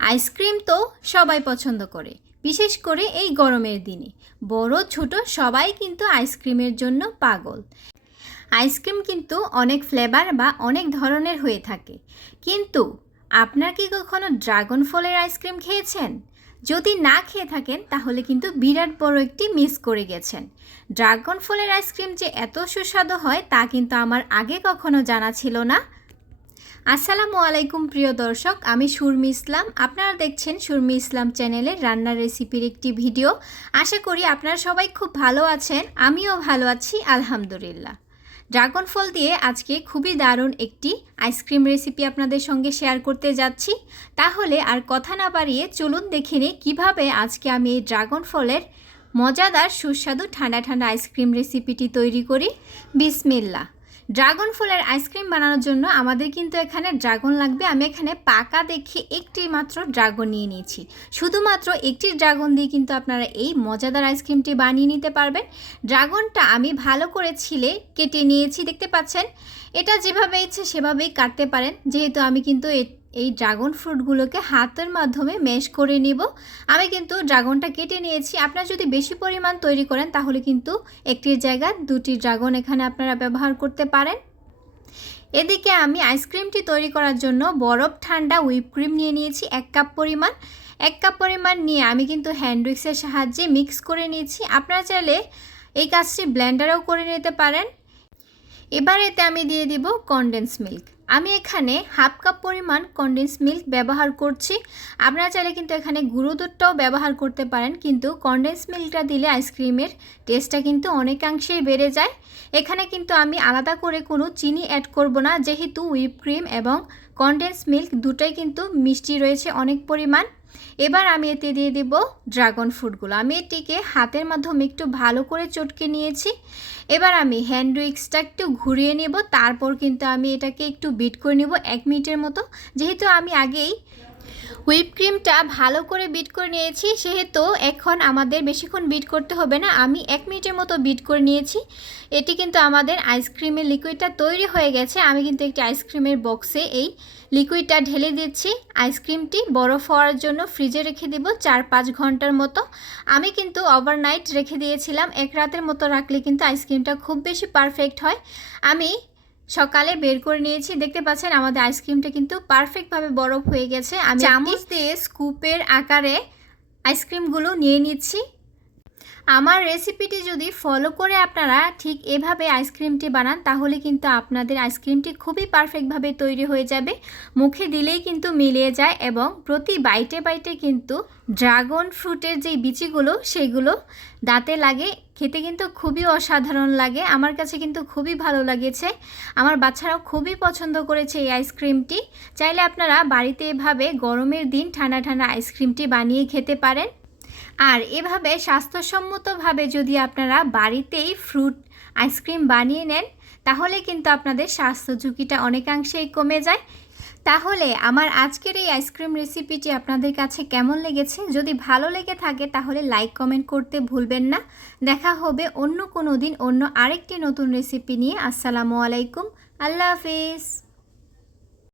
Ice cream তো সবাই পছন্দ করে, বিশেষ করে এই গরমের দিনে। বড় ছোট সবাই কিন্তু আইসক্রিমের জন্য পাগল। আইসক্রিম কিন্তু অনেক ফ্লেভার বা অনেক ধরনের হয়ে থাকে, কিন্তু আপনার কি কখনো ড্রাগন ফলের আইসক্রিম খেয়েছেন? যদি না খেয়ে থাকেন তাহলে কিন্তু বিরাট বড় একটি মিস করে গেছেন। ড্রাগন ফলের আইসক্রিম যে এত সুস্বাদু হয় তা কিন্তু আমার আগে কখনো জানা ছিল না। আসসালামু আলাইকুম প্রিয় দর্শক, আমি সুরমি ইসলাম। আপনারা দেখছেন সুরমি ইসলাম চ্যানেলের রান্নার রেসিপির একটি ভিডিও। আশা করি আপনারা সবাই খুব ভালো আছেন, আমিও ভালো আছি আলহামদুলিল্লাহ। ড্রাগন ফল দিয়ে আজকে খুবই দারুণ একটি আইসক্রিম রেসিপি আপনাদের সঙ্গে শেয়ার করতে যাচ্ছি। তাহলে আর কথা না বাড়িয়ে চলুন দেখে নিই কীভাবে আজকে আমি এই ড্রাগন ফলের মজাদার সুস্বাদু ঠান্ডা ঠান্ডা আইসক্রিম রেসিপিটি তৈরি করি। বিসমিল্লাহ। ড্রাগন ফলের আইসক্রিম বানানোর জন্য আমাদের কিন্তু এখানে ড্রাগন লাগবে। আমি এখানে পাকা দেখে একটি মাত্র ড্রাগন নিয়ে নিয়েছি। শুধুমাত্র একটি ড্রাগন দিয়ে কিন্তু আপনারা এই মজাদার আইসক্রিমটি বানিয়ে নিতে পারবেন। ড্রাগনটা আমি ভালো করে ছিলে কেটে নিয়েছি, দেখতে পাচ্ছেন। এটা যেভাবে ইচ্ছে সেভাবেই কাটতে পারেন, যেহেতু আমি কিন্তু এই ড্রাগন ফ্রুটগুলোকে হাতের মাধ্যমে ম্যাশ করে নিব। আমি কিন্তু ড্রাগনটা কেটে নিয়েছি। আপনারা যদি বেশি পরিমাণ তৈরি করেন তাহলে কিন্তু একটির জায়গায় দুটি ড্রাগন এখানে আপনারা ব্যবহার করতে পারেন। এদিকে আমি আইসক্রিমটি তৈরি করার জন্য বরফ ঠান্ডা হুইপ ক্রিম নিয়ে নিয়েছি 1 কাপ পরিমাণ। 1 কাপ পরিমাণ নিয়ে আমি কিন্তু হ্যান্ড উইক্সের সাহায্যে মিক্স করে নিয়েছি। আপনারা চাইলে এই কাজটি ব্লেন্ডারেও করে নিতে পারেন। এবার এতে আমি দিয়ে দিব কনডেন্স মিল্ক। আমি এখানে 1/2 কাপ পরিমাণ কনডেন্স মিল্ক ব্যবহার করছি। আপনারা চাইলে কিন্তু এখানে গুঁড়ো দুধটাও ব্যবহার করতে পারেন, কিন্তু কনডেন্স মিল্কটা দিলে আইসক্রিমের টেস্টটা কিন্তু অনেকাংশেই বেড়ে যায়। এখানে কিন্তু আমি আলাদা করে কোনো চিনি অ্যাড করব না, যেহেতু হুইপ ক্রিম এবং কনডেন্স মিল্ক দুটোই কিন্তু মিষ্টি রয়েছে অনেক পরিমাণ। এবার আমি এতে দিয়ে দেব ড্রাগন ফ্রুটগুলো। আমি এটিকে হাতের মাধ্যমে একটু ভালো করে চটকে নিয়েছি। এবার আমি হ্যান্ড উইক্সটা একটু ঘুরিয়ে নেব, তারপর কিন্তু আমি এটাকে একটু বিট করে নেব 1 মিনিটের মতো। যেহেতু আমি আগেই হুইপ ক্রিমটা ভালো করে বিট করে নিয়েছি, সেহেতু এখন আমাদের বেশিক্ষণ বিট করতে হবে না। আমি 1 মিনিটের মতো বিট করে নিয়েছি। এটি কিন্তু আমাদের আইসক্রিমের লিকুইডটা তৈরি হয়ে গেছে। আমি কিন্তু একটি আইসক্রিমের বক্সে এই লিকুইডটা ঢেলে দিচ্ছি। আইসক্রিমটি বরফ হওয়ার জন্য ফ্রিজে রেখে দেব 4-5 ঘন্টার মতো। আমি কিন্তু ওভারনাইট রেখে দিয়েছিলাম। 1 রাতের মতো রাখলে কিন্তু আইসক্রিমটা খুব বেশি পারফেক্ট হয়। আমি সকালে বের করে নিয়েছি, দেখতে পাচ্ছেন আমাদের আইসক্রিমটা কিন্তু পারফেক্টভাবে বরফ হয়ে গেছে। আমি চামচ দিয়ে স্কুপের আকারে আইসক্রিমগুলো নিয়ে নিচ্ছি। আমার রেসিপিটি যদি ফলো করে আপনারা ঠিক এভাবে আইসক্রিমটি বানান তাহলে কিন্তু আপনাদের আইসক্রিমটি খুবই পারফেক্টভাবে তৈরি হয়ে যাবে। মুখে দিলেই কিন্তু মিলিয়ে যায় এবং প্রতি বাইটে বাইটে কিন্তু ড্রাগন ফ্রুটের যে বিচিগুলো সেগুলো দাঁতে লাগে। খেতে কিন্তু খুবই অসাধারণ লাগে। আমার কাছে কিন্তু খুবই ভালো লেগেছে। আমার বাচ্চারাও খুবই পছন্দ করেছে এই আইসক্রিমটি। চাইলে আপনারা বাড়িতে এভাবে গরমের দিন ঠান্ডা ঠান্ডা আইসক্রিমটি বানিয়ে খেতে পারেন। আর এভাবে স্বাস্থ্যসম্মতভাবে যদি আপনারা বাড়িতেই ফ্রুট আইসক্রিম বানিয়ে নেন তাহলে কিন্তু আপনাদের স্বাস্থ্য ঝুঁকিটা অনেকাংশেই কমে যায়। তাহলে আমার আজকের এই আইসক্রিম রেসিপিটি আপনাদের কাছে কেমন লেগেছে? যদি ভালো লেগে থাকে তাহলে লাইক কমেন্ট করতে ভুলবেন না। দেখা হবে অন্য কোনো দিন অন্য আরেকটি নতুন রেসিপি নিয়ে। আসসালামু আলাইকুম, আল্লাহ হাফিজ।